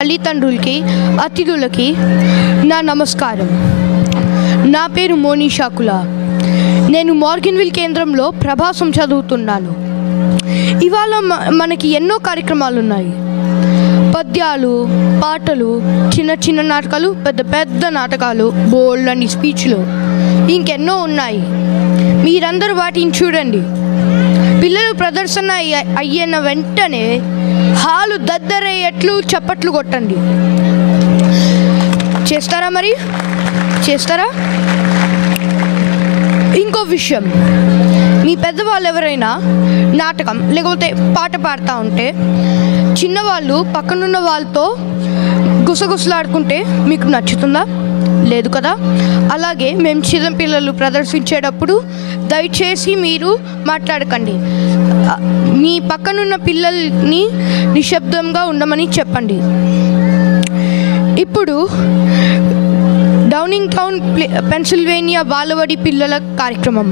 తల్లిదండ్రులకి అతిథులకి నా నమస్కారం. నా పేరు మోనిషా కులా. నేను మార్గన్విల్ కేంద్రంలో ప్రభాసం చదువుతున్నాను. ఇవాళ మనకి ఎన్నో కార్యక్రమాలు ఉన్నాయి. పద్యాలు, పాటలు, చిన్న చిన్న నాటకాలు, పెద్ద పెద్ద నాటకాలు, బోల్డ్ అని స్పీచ్లు, ఇంకెన్నో ఉన్నాయి. మీరందరూ వాటిని చూడండి. పిల్లలు ప్రదర్శన అయ్యిన వెంటనే హాలు దద్దరయ్యేట్లు చప్పట్లు కొట్టండి. చేస్తారా? మరి చేస్తారా? ఇంకో విషయం, మీ పెద్దవాళ్ళు ఎవరైనా నాటకం లేకపోతే పాట పాడుతూ ఉంటే చిన్నవాళ్ళు పక్కనున్న వాళ్ళతో గుసగుసలాడుకుంటే మీకు నచ్చుతుందా? లేదు కదా. అలాగే మేము చిన్న పిల్లలు ప్రదర్శించేటప్పుడు దయచేసి మీరు మాట్లాడకండి. మీ పక్కనున్న పిల్లల్ని నిశ్శబ్దంగా ఉండమని చెప్పండి. ఇప్పుడు డౌనింగ్ టౌన్ పెన్సిల్వేనియా బాలబడి పిల్లల కార్యక్రమం.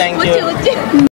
Thank you.